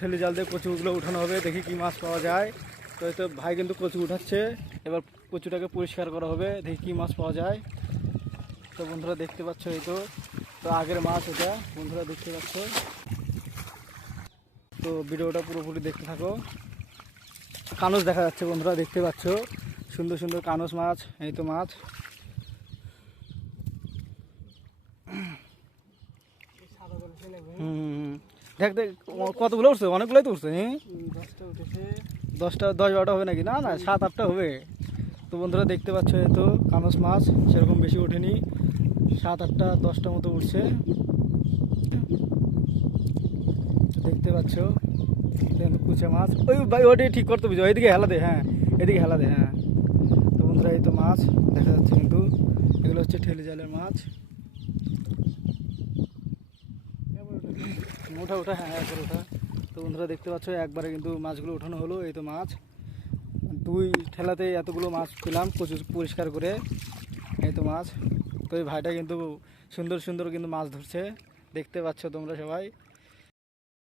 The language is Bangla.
ঠেলি জাল দিয়ে কচুগুলো উঠানো হবে, দেখি কি মাছ পাওয়া যায়। তো এই তো ভাই কিন্তু কচু উঠাচ্ছে, এবার কচুটাকে পরিষ্কার করা হবে, দেখি কি মাছ পাওয়া যায়। তো বন্ধুরা দেখতে পাচ্ছ এই তো আগের মাছ এটা বন্ধুরা দেখতে পাচ্ছ। তো ভিডিওটা পুরোপুরি দেখতে থাকো। কানস দেখা যাচ্ছে বন্ধুরা দেখতে পাচ্ছ, সুন্দর সুন্দর কানস মাছ। এই তো মাছ দেখ দেখ কতগুলো উঠছে, অনেকগুলোই তো উঠছে। 10টা 10-12টা হবে নাকি? না না 7-8টা হবে। তো বন্ধুরা দেখতে পাচ্ছ এই তো কানস মাছ সেরকম বেশি ওঠেনি, 7-8টা 10টা মতো উঠছে দেখতে পাচ্ছ। কুচা মাছ ওই ভাই ওটাই ঠিক করতে বুঝো, এইদিকে হেলা দে, হ্যাঁ এদিকে হেলা দে, হ্যাঁ। তো বন্ধুরা এই তো মাছ দেখা যাচ্ছে কিন্তু এগুলো হচ্ছে ঠেলি জালের মাছ। ওঠা ওঠা, হ্যাঁ একবার ওঠা। তো বন্ধুরা দেখতে পাচ্ছ একবারে কিন্তু মাছগুলো ওঠানো হলো। এই তো মাছ 2 ঠেলাতে এতগুলো মাছ পেলাম কচু পরিষ্কার করে। এই তো মাছ। তো এই ভাইটা কিন্তু সুন্দর সুন্দর কিন্তু মাছ ধরছে, দেখতে পাচ্ছ তোমরা সবাই।